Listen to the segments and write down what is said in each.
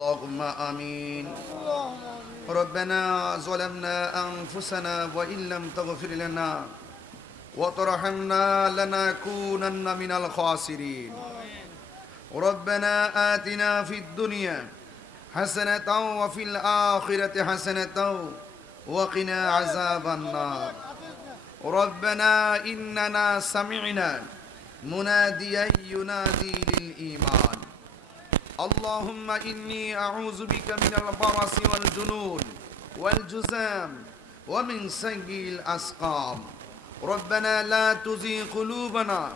اللهم آمين. ربنا ظلمنا أنفسنا وإن لم تغفر لنا وترحمنا لنكونن من الخاسرين. ربنا آتنا في الدنيا حسنة وفي الآخرة حسنة وقنا عذاب النار. ربنا إننا سمعنا مناديا ينادي للإيمان اللهم إني أعوذ بك من البرص والجنون والجذام ومن سيء الأسقام. ربنا لا تزغ قلوبنا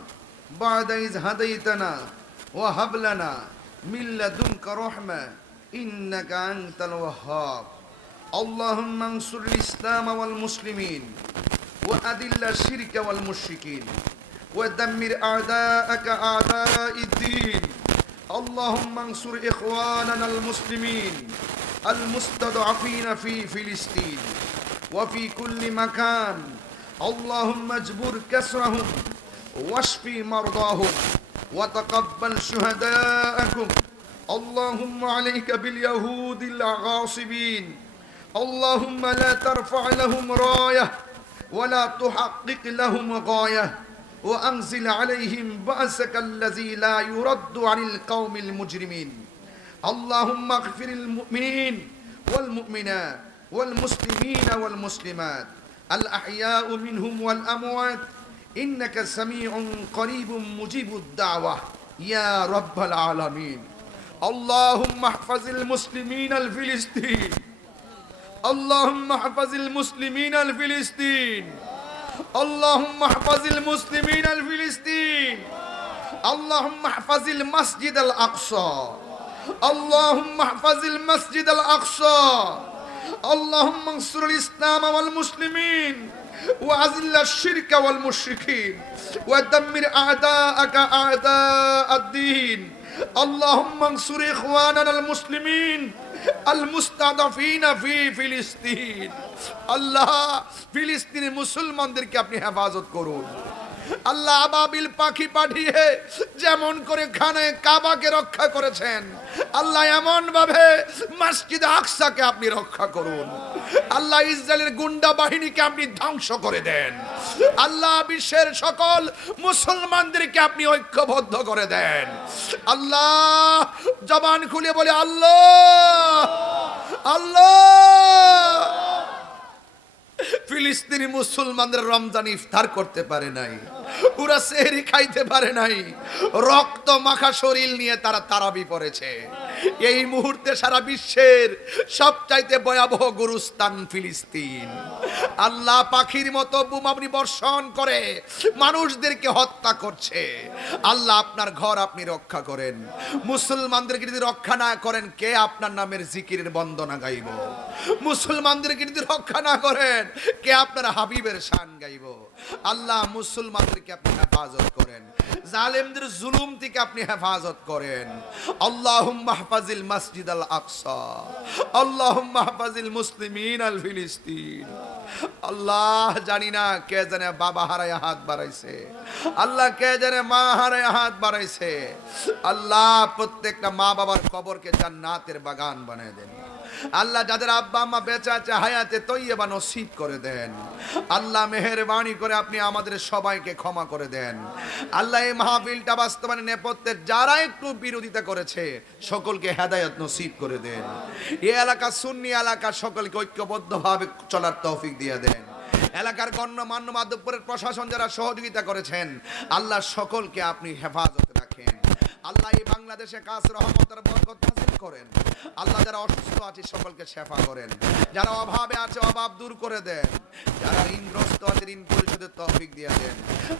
بعد إذ هديتنا وهب لنا من لدنك رحمة إنك أنت الوهاب. اللهم انصر الإسلام والمسلمين وأذل الشرك والمشركين ودمر أعداءك أعداء الدين. اللهم انصر إخواننا المسلمين المستضعفين في فلسطين وفي كل مكان. اللهم اجبر كسرهم واشف مرضاهم وتقبل شهداءكم. اللهم عليك باليهود الغاصبين. اللهم لا ترفع لهم راية ولا تحقق لهم غاية وأنزل عليهم بأسك الذي لا يرد عن القوم المجرمين. اللهم اغفر المؤمنين والمؤمنات والمسلمين والمسلمات الأحياء منهم والأموات إنك سميع قريب مجيب الدعوة يا رب العالمين. اللهم احفظ المسلمين الفلسطين. اللهم احفظ المسلمين الفلسطين. اللهم احفظ المسلمين الفلسطين. اللهم احفظ المسجد الأقصى. اللهم احفظ المسجد الأقصى. اللهم انصر الإسلام والمسلمين وأذل الشرك والمشركين ودمر أعداءك أعداء الدين. اللهم انصر إخواننا المسلمين المستضعفين في ফিলিস্তিন। আল্লাহ ফিলিস্তিনি মুসলমানদেরকে আপনি হেফাজত করুন। আল্লাহ আবাবিল পাখি পাঠিয়ে যেমন করে খানে কাবাকে রক্ষা করেছেন, আল্লাহ এমন ভাবে মসজিদ আকসাকে আপনি রক্ষা করুন। আল্লাহ ইসরায়েলের গুন্ডা বাহিনীকে আপনি ধ্বংস করে দেন। আল্লাহ বিশ্বের সকল মুসলমানদেরকে আপনি ঐক্যবদ্ধ করে দেন। আল্লাহ জবান খুলে বলে আল্লাহ আল্লাহ। ফিলিস্তিনি মুসলমানদের রমজান ইফতার করতে পারে নাই, পুরা সেহরি খাইতে পারে নাই, রক্ত মাখা শরীর নিয়ে তারা তারাবি পড়েছে। এই মুহূর্তে সারা বিশ্বের সবচাইতে ভয়াবহ গুরুস্থান ফিলিস্তিন। আল্লাহ পাখির মতো বোমাবনি বর্ষণ করে মানুষদেরকে হত্যা করছে। আল্লাহ আপনার ঘর আপনি রক্ষা করেন। মুসলমানদেরকে যদি রক্ষা না করেন, কে আপনার নামের জিকিরের বন্দনা গাইব? মুসলমানদেরকে যদি রক্ষা না করেন, কে আপনার হাবিবের শান গাইব? আল্লাহ মুসলমানদেরকে আপনি হেফাজত করেন, জালেমদের জুলুম থেকে আপনি হেফাজত করেন। আল্লাহুম্মা হাফাজিল মসজিদ আল আকসা। আল্লাহুম্মা হাফাজিল মুসলিমিন আল ফিলিস্তিন। আল্লাহ জানি না কে জানে বাবা হারায় হাত বাড়াইছে, আল্লাহ কে জানে মা হারায় হাত বাড়াইছে। আল্লাহ প্রত্যেকটা মা বাবার কবরকে জান্নাতের বাগান বানিয়ে দেন। আল্লাহ যাদের আব্বা আম্মা বেঁচে আছে হায়াতে তৈয়বা নসিব করে দেন। আল্লাহ মেহেরবানি করে আপনি আমাদের সবাইকে ক্ষমা করে দেন। আল্লাহ এই মাহফিলটা বাস্তবায়নে নেপথ্যে যারা একটু বিরোধিতা করেছে সকলকে হেদায়েত নসিব করে দেন। এই এলাকা সুন্নি এলাকা, সকলকে ঐক্যবদ্ধভাবে চলার তৌফিক দিয়ে দেন। এলাকার গণ্যমান্য মাধবপুরের প্রশাসন যারা সহযোগিতা করেছেন, আল্লাহ সকলকে আপনি হেফাজত রাখেন। আল্লাহ এই বাংলাদেশে কাজ রহমতের বরকত নাযিল করেন। আল্লাহ যারা অসুস্থ আছে সকলকে শেফা করেন, যারা অভাবে আছে অভাব দূর করে দেন, যারা ঋণগ্রস্ত আছে ঋণ পরিশোধের তৌফিক দিয়ে দেন।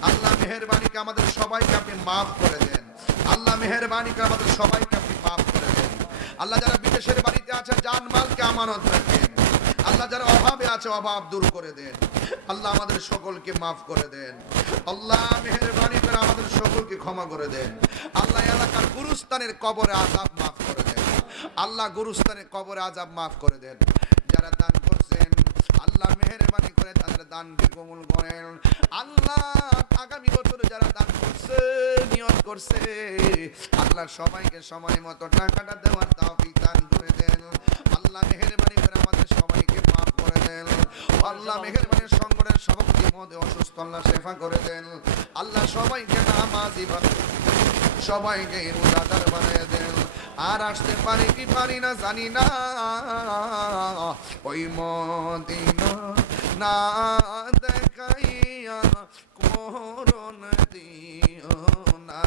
আল্লাহ মেহেরবানিকে আমাদের সবাইকে আপনি মাফ করে দেন। আল্লাহ মেহেরবানিকে আমাদের সবাইকে আপনি মাফ করে দেন। আল্লাহ যারা বিদেশের বাড়িতে আছে জানমালকে আমানত রাখেন। আল্লাহ যারা অভাবে আছে অভাব দূর করে দেন। আল্লাহ আমাদের সকলকে মাফ করে দেন। আল্লাহ মেহেরবানি করে আমাদের সকলকে ক্ষমা করে দেন। আল্লাহ এলাকার গুরুস্থানের কবরে আযাব মাফ করে দেন। আল্লাহ গুরুস্থানের কবরে আযাব মাফ করে দেন। যারা দান করছেন আল্লাহ মেহেরবানি করে তাদের দানকে কবুল করেন। আল্লাহ আগামী বছর যারা দান করছে নিয়ত করছে, আল্লাহ সবাইকে সময় মতো টাকাটা দেওয়ার তৌফিক দান করে আল্লাহ মেহেরবানি সংগঠনের সভাপতি মহোদয় অসুস্থ, আল্লাহ শেফা করে দেন। আল্লাহ সবাইকে নামাজি বানায়, সবাইকে রোজাদার বানিয়ে দেন। আর আসতে পারি কি পারি না জানি না, ওই মদিনা না দেখাইয়া মরণ দিও না,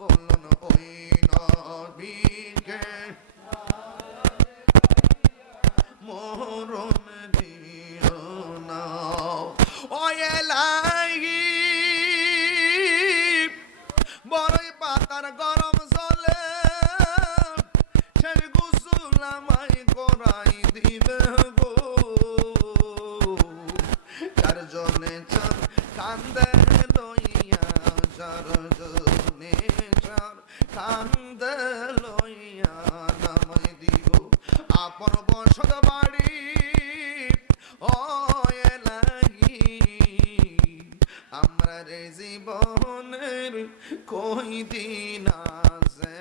বলুন ওই নবীকে মরণ দিও না। ও এলাহি বড়ই পাতার গরম জলে শেষ গোসল আমায় করাই দিবে গো, চার জনে চার কান্দে লইয়া, চার জনে চার কান্দে লইয়া নামাই দিব আপন বসত বাড়ি। ও এলাহি আমরা রে জীবনের কই দিন আছে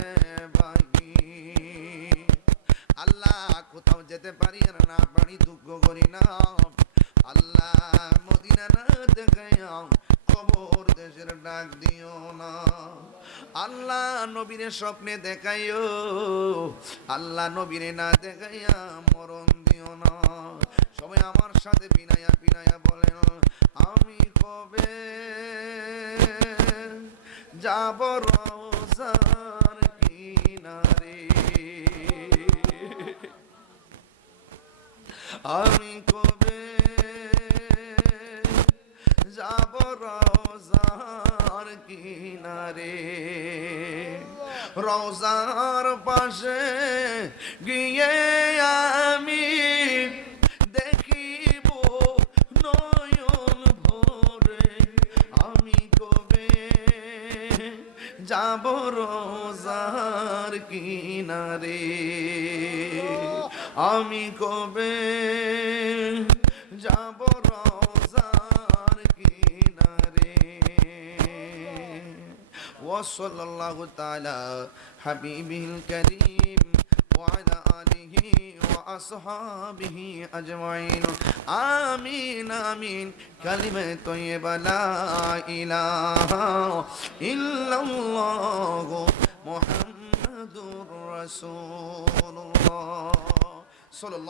বাকি। আল্লাহ কোথাও যেতে পারি আর না পারি দুঃখ করি না, আল্লাহ মদিনা না দেখাইয়া কবর দেশের ডাক দিও না। আল্লাহ নবীরে স্বপ্নে দেখাইও, আল্লাহ নবীরে না দেখাইয়া মরণ দিও না। সবাই আমার সাথে বিনায়া বিনায়া বলেন, আমি কবে যাব রওজার কিনারে, আমি কবে যাব রওজার কিনারে। রওজার পাশে গিয়ে আমি দেখিব নয়ন ভরে, আমি কবে যাব রওজার কিনারে, আমি কবে যাব রওজার কিনারে। ওয়াসাল্লাল্লাহু তাআলা হাবিবিল কারীম ওয়া আলা আলিহি ওয়া আসহাবিহি আজমাইন। আমিন আমিন। কালিমে তয়্যিবা লা ইলাহা ইল্লাল্লাহ মুহাম্মাদুর রাসূলুল্লাহ সাল্লাল্লাহু